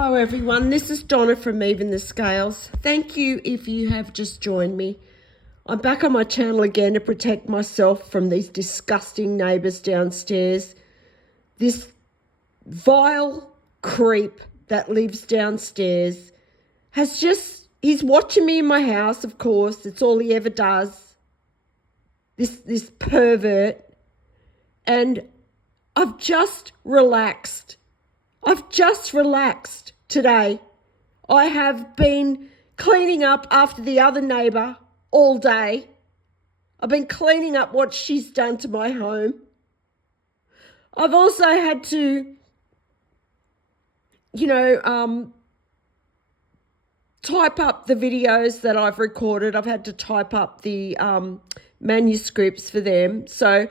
Hello everyone, this is Donna from Even the Scales. Thank you if you have just joined me. I'm back on my channel again to protect myself from these disgusting neighbours downstairs. This vile creep that lives downstairs he's watching me in my house, of course. It's all he ever does. This pervert. And I've just relaxed today. I have been cleaning up after the other neighbour all day. I've been cleaning up what she's done to my home. I've also had to, type up the videos that I've recorded. I've had to type up the manuscripts for them. So,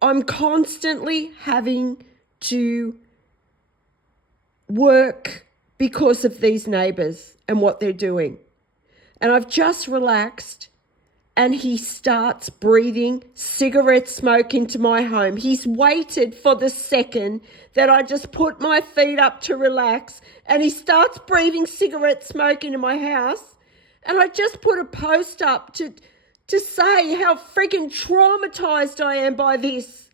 I'm constantly having to work because of these neighbours and what they're doing. And I've just relaxed and he starts breathing cigarette smoke into my home. He's waited for the second that I just put my feet up to relax and he starts breathing cigarette smoke into my house. And I just put a post up to say how friggin' traumatised I am by this.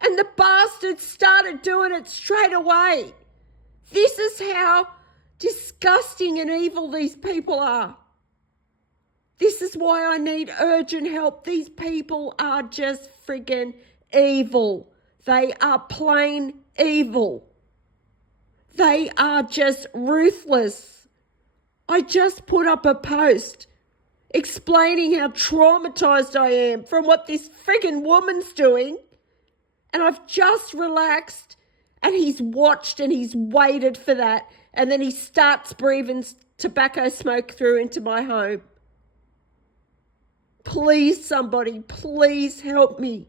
And the bastard started doing it straight away. This is how disgusting and evil these people are. This is why I need urgent help. These people are just friggin' evil. They are plain evil. They are just ruthless. I just put up a post explaining how traumatised I am from what this friggin' woman's doing. And I've just relaxed and he's watched and he's waited for that. And then he starts breathing tobacco smoke through into my home. Please, somebody, please help me.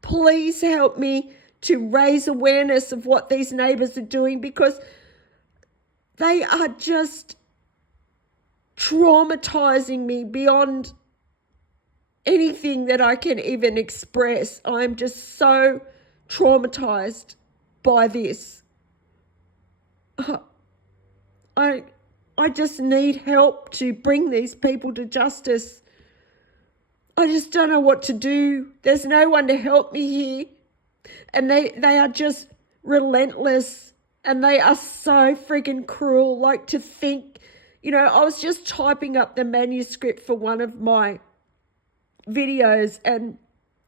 Please help me to raise awareness of what these neighbours are doing because they are just traumatising me beyond anything that I can even express. I'm just so traumatised by this. I just need help to bring these people to justice. I just don't know what to do. There's no one to help me here. And they are just relentless and they are so friggin' cruel. Like to think, I was just typing up the manuscript for one of my videos and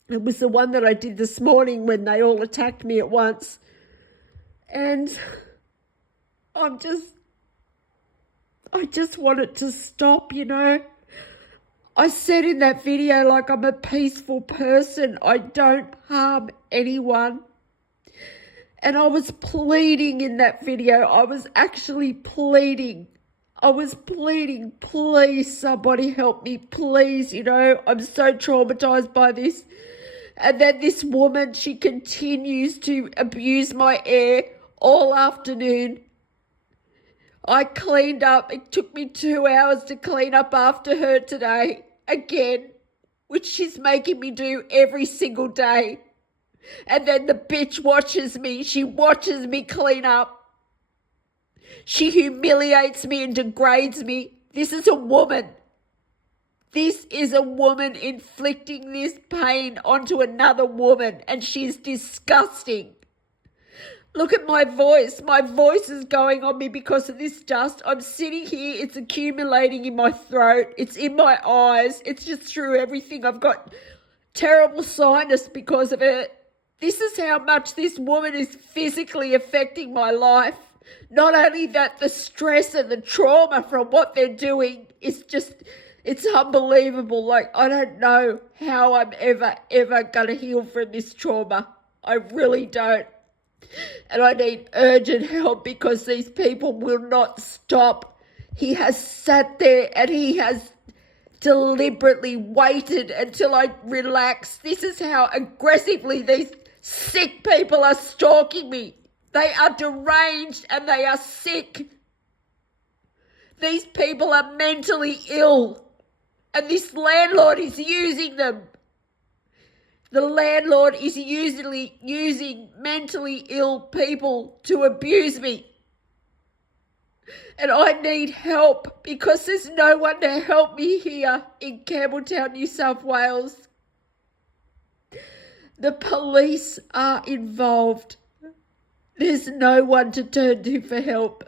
it was the one that I did this morning when they all attacked me at once. And I just want it to stop, I said in that video, like, I'm a peaceful person. I don't harm anyone. And I was pleading in that video. I was actually pleading. Please, somebody help me, please, I'm so traumatised by this. And then this woman, she continues to abuse my air all afternoon. I cleaned up. It took me 2 hours to clean up after her today, again, which she's making me do every single day. And then the bitch watches me. She watches me clean up. She humiliates me and degrades me. This is a woman. This is a woman inflicting this pain onto another woman, and she's disgusting. Look at my voice. My voice is going on me because of this dust. I'm sitting here. It's accumulating in my throat. It's in my eyes. It's just through everything. I've got terrible sinus because of it. This is how much this woman is physically affecting my life. Not only that, the stress and the trauma from what they're doing is just, it's unbelievable. Like, I don't know how I'm ever going to heal from this trauma. I really don't. And I need urgent help because these people will not stop. He has sat there and he has deliberately waited until I relax. This is how aggressively these sick people are stalking me. They are deranged and they are sick. These people are mentally ill and this landlord is using them. The landlord is usually using mentally ill people to abuse me. And I need help because there's no one to help me here in Campbelltown, New South Wales. The police are involved. There's no one to turn to for help.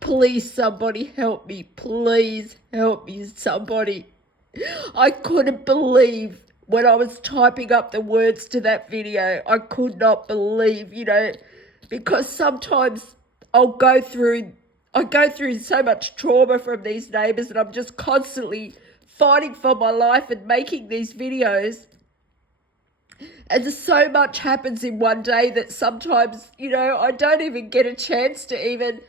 Please, somebody help me. Please help me, somebody. I couldn't believe when I was typing up the words to that video. I could not believe, because sometimes I go through so much trauma from these neighbours, and I'm just constantly fighting for my life and making these videos. And so much happens in one day that sometimes, I don't even get a chance to even,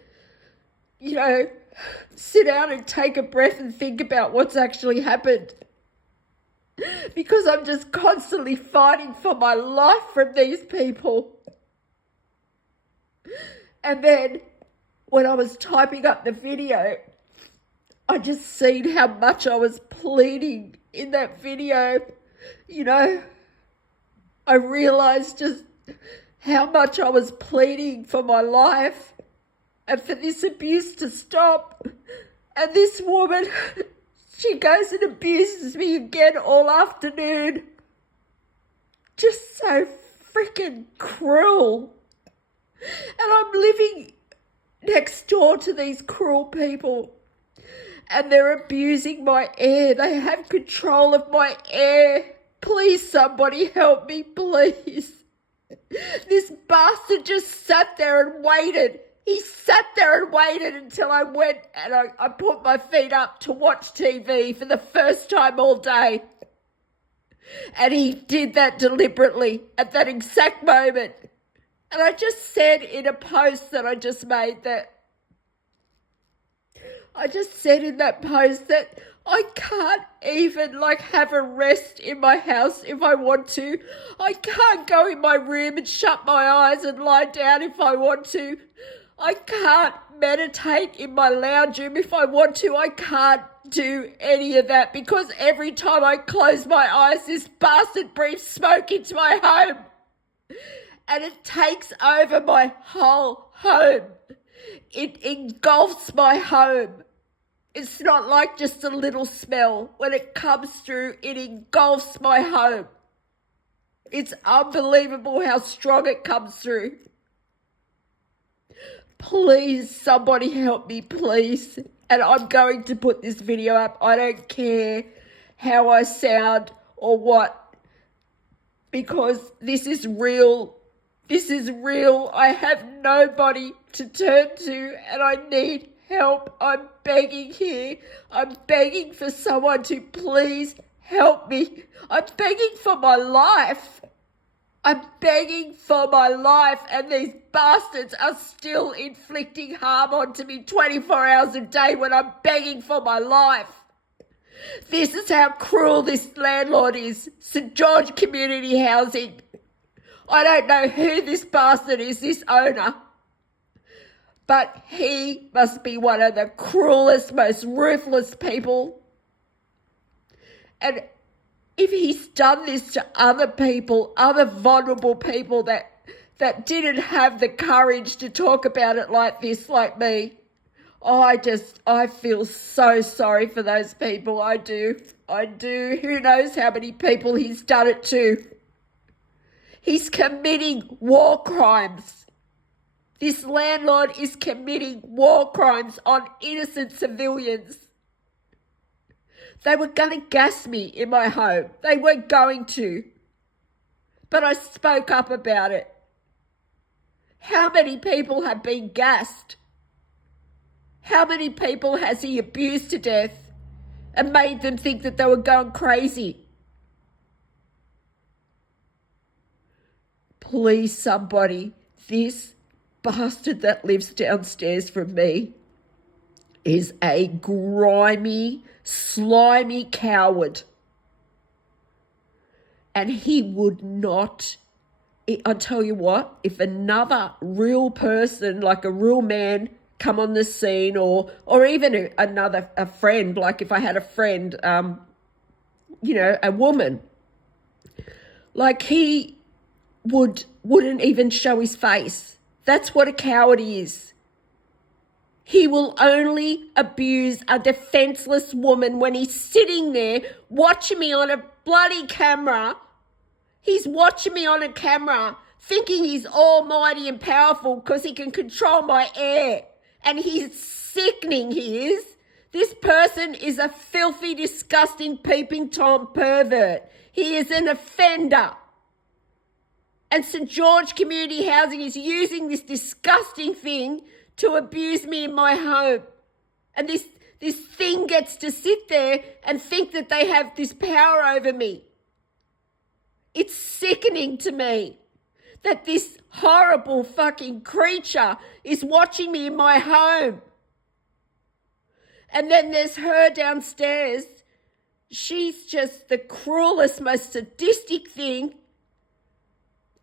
sit down and take a breath and think about what's actually happened. Because I'm just constantly fighting for my life from these people. And then when I was typing up the video, I just seen how much I was pleading in that video. I realised just how much I was pleading for my life and for this abuse to stop. And this woman, she goes and abuses me again all afternoon. Just so freaking cruel. And I'm living next door to these cruel people. And they're abusing my air. They have control of my air. Please, somebody help me, please. This bastard just sat there and waited. He sat there and waited until I went and I put my feet up to watch TV for the first time all day. And he did that deliberately at that exact moment. And I just said in a post that I just made that, I can't even have a rest in my house if I want to. I can't go in my room and shut my eyes and lie down if I want to. I can't meditate in my lounge room if I want to. I can't do any of that because every time I close my eyes, this bastard breathes smoke into my home. And it takes over my whole home. It engulfs my home. It's not like just a little smell. When it comes through, it engulfs my home. It's unbelievable how strong it comes through. Please, somebody help me, please. And I'm going to put this video up. I don't care how I sound or what, because this is real. This is real. I have nobody to turn to and I need help. I'm begging here. I'm begging for someone to please help me. I'm begging for my life. I'm begging for my life, and these bastards are still inflicting harm onto me 24 hours a day when I'm begging for my life. This is how cruel this landlord is. St. George Community Housing. I don't know who this bastard is, this owner. But he must be one of the cruelest, most ruthless people. And if he's done this to other people, other vulnerable people that didn't have the courage to talk about it like this, like me, I feel so sorry for those people. I do. Who knows how many people he's done it to. He's committing war crimes. This landlord is committing war crimes on innocent civilians. They were going to gas me in my home. They weren't going to. But I spoke up about it. How many people have been gassed? How many people has he abused to death and made them think that they were going crazy? Please, somebody, this bastard that lives downstairs from me is a grimy, slimy coward. And he would not, I tell you what, if another real person, like a real man, come on the scene, or even a friend, like if I had a friend, a woman, like he wouldn't even show his face. That's what a coward is. He will only abuse a defenseless woman when he's sitting there watching me on a bloody camera. He's watching me on a camera thinking he's almighty and powerful because he can control my air. And he's sickening, he is. This person is a filthy, disgusting, peeping Tom pervert. He is an offender. And St. George Community Housing is using this disgusting thing to abuse me in my home. And this thing gets to sit there and think that they have this power over me. It's sickening to me that this horrible fucking creature is watching me in my home. And then there's her downstairs. She's just the cruelest, most sadistic thing.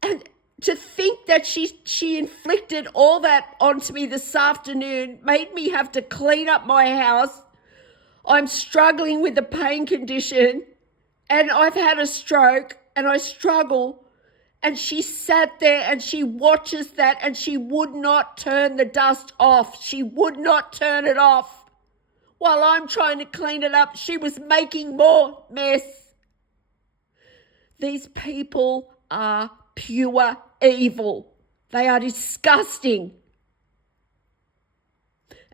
And to think that she inflicted all that onto me this afternoon made me have to clean up my house. I'm struggling with a pain condition and I've had a stroke and I struggle. And she sat there and she watches that and she would not turn the dust off. She would not turn it off. While I'm trying to clean it up, she was making more mess. These people are pure evil. They are disgusting.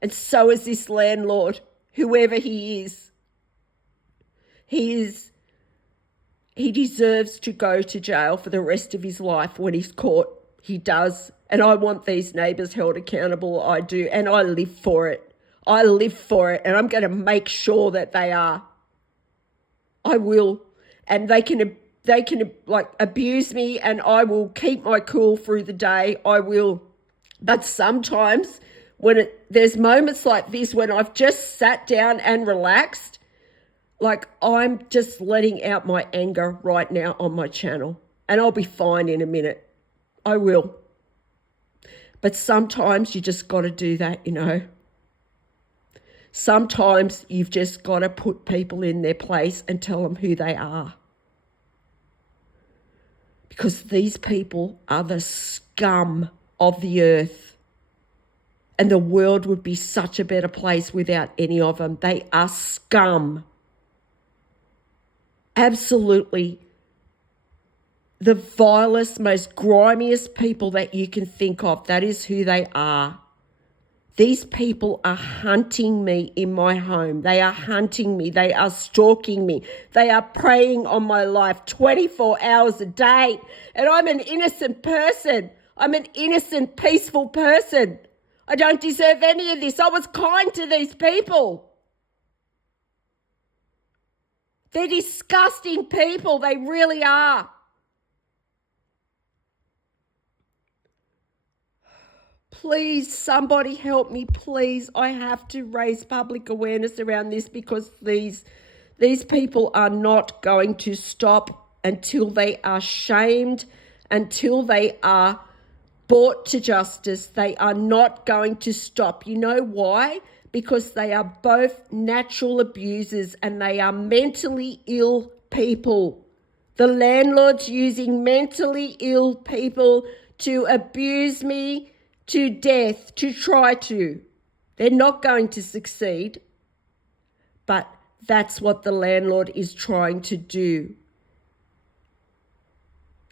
And so is this landlord, whoever he is. He deserves to go to jail for the rest of his life when he's caught. He does. And I want these neighbours held accountable. I do. And I live for it. I live for it. And I'm going to make sure that they are. I will. And they can like abuse me and I will keep my cool through the day. I will. But sometimes when there's moments like this when I've just sat down and relaxed, like I'm just letting out my anger right now on my channel and I'll be fine in a minute. I will. But sometimes you just got to do that, you know. Sometimes you've just got to put people in their place and tell them who they are. Because these people are the scum of the earth. And the world would be such a better place without any of them. They are scum. Absolutely the vilest, most grimiest people that you can think of. That is who they are. These people are hunting me in my home. They are hunting me. They are stalking me. They are preying on my life 24 hours a day. And I'm an innocent person. I'm an innocent, peaceful person. I don't deserve any of this. I was kind to these people. They're disgusting people. They really are. Please, somebody help me, please. I have to raise public awareness around this because these people are not going to stop until they are shamed, until they are brought to justice. They are not going to stop. You know why? Because they are both natural abusers and they are mentally ill people. The landlord's using mentally ill people to abuse me to death, to try to. They're not going to succeed, but that's what the landlord is trying to do.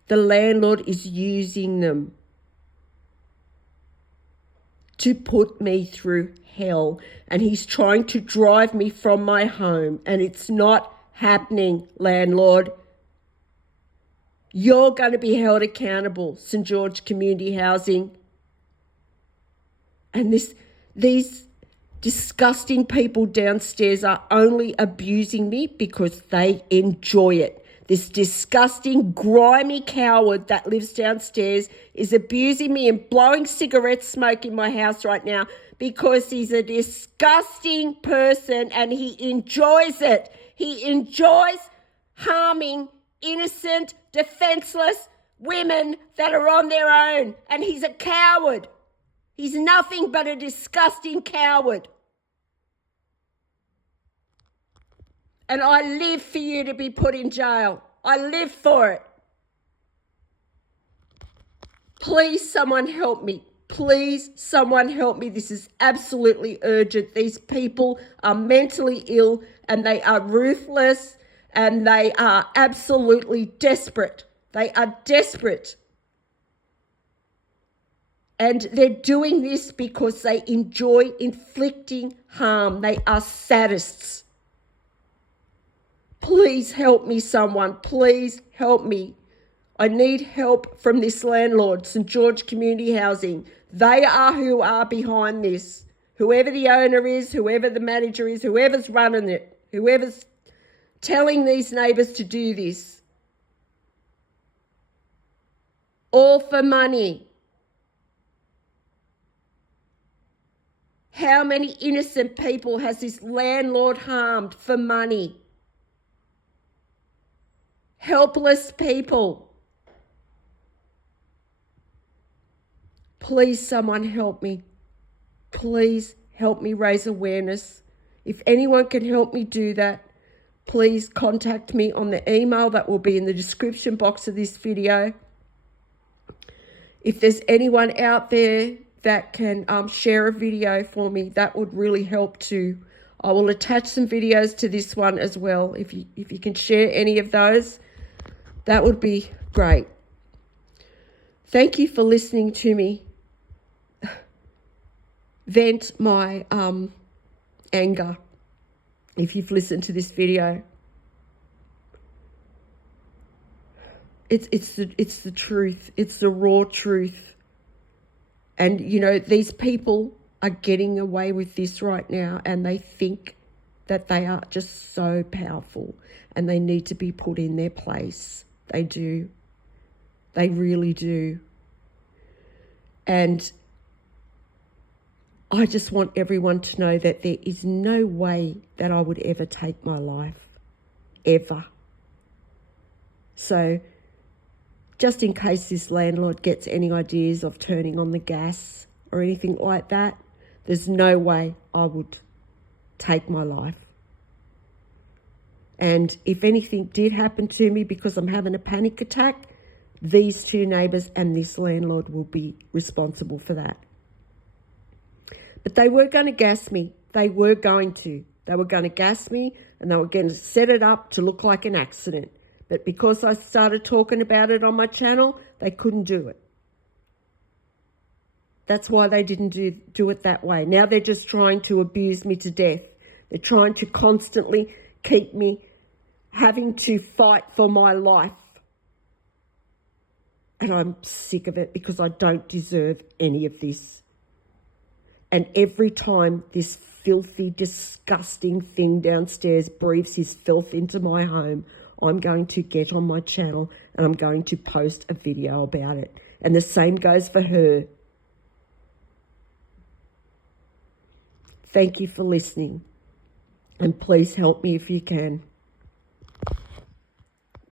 The landlord is using them to put me through hell, and he's trying to drive me from my home, and it's not happening, landlord. You're going to be held accountable, St. George Community Housing. And these disgusting people downstairs are only abusing me because they enjoy it. This disgusting, grimy coward that lives downstairs is abusing me and blowing cigarette smoke in my house right now because he's a disgusting person and he enjoys it. He enjoys harming innocent, defenseless women that are on their own, and he's a coward. He's nothing but a disgusting coward. And I live for you to be put in jail. I live for it. Please, someone help me. Please, someone help me. This is absolutely urgent. These people are mentally ill and they are ruthless and they are absolutely desperate. They are desperate. And they're doing this because they enjoy inflicting harm. They are sadists. Please help me, someone. Please help me. I need help from this landlord, St. George Community Housing. They are who are behind this. Whoever the owner is, whoever the manager is, whoever's running it, whoever's telling these neighbours to do this. All for money. How many innocent people has this landlord harmed for money? Helpless people. Please, someone help me. Please help me raise awareness. If anyone can help me do that, please contact me on the email that will be in the description box of this video. If there's anyone out there that can share a video for me, that would really help too. I will attach some videos to this one as well. If you can share any of those, that would be great. Thank you for listening to me vent my anger. If you've listened to this video, it's the truth. It's the raw truth. And you know, these people are getting away with this right now, and they think that they are just so powerful, and they need to be put in their place. They do. They really do. And I just want everyone to know that there is no way that I would ever take my life. Ever. So, just in case this landlord gets any ideas of turning on the gas or anything like that, there's no way I would take my life. And if anything did happen to me because I'm having a panic attack, these two neighbours and this landlord will be responsible for that. But they were going to gas me. They were going to. They were going to gas me, and they were going to set it up to look like an accident. But because I started talking about it on my channel, they couldn't do it. That's why they didn't do it that way. Now they're just trying to abuse me to death. They're trying to constantly keep me having to fight for my life. And I'm sick of it because I don't deserve any of this. And every time this filthy, disgusting thing downstairs breathes his filth into my home, I'm going to get on my channel and I'm going to post a video about it. And the same goes for her. Thank you for listening. And please help me if you can.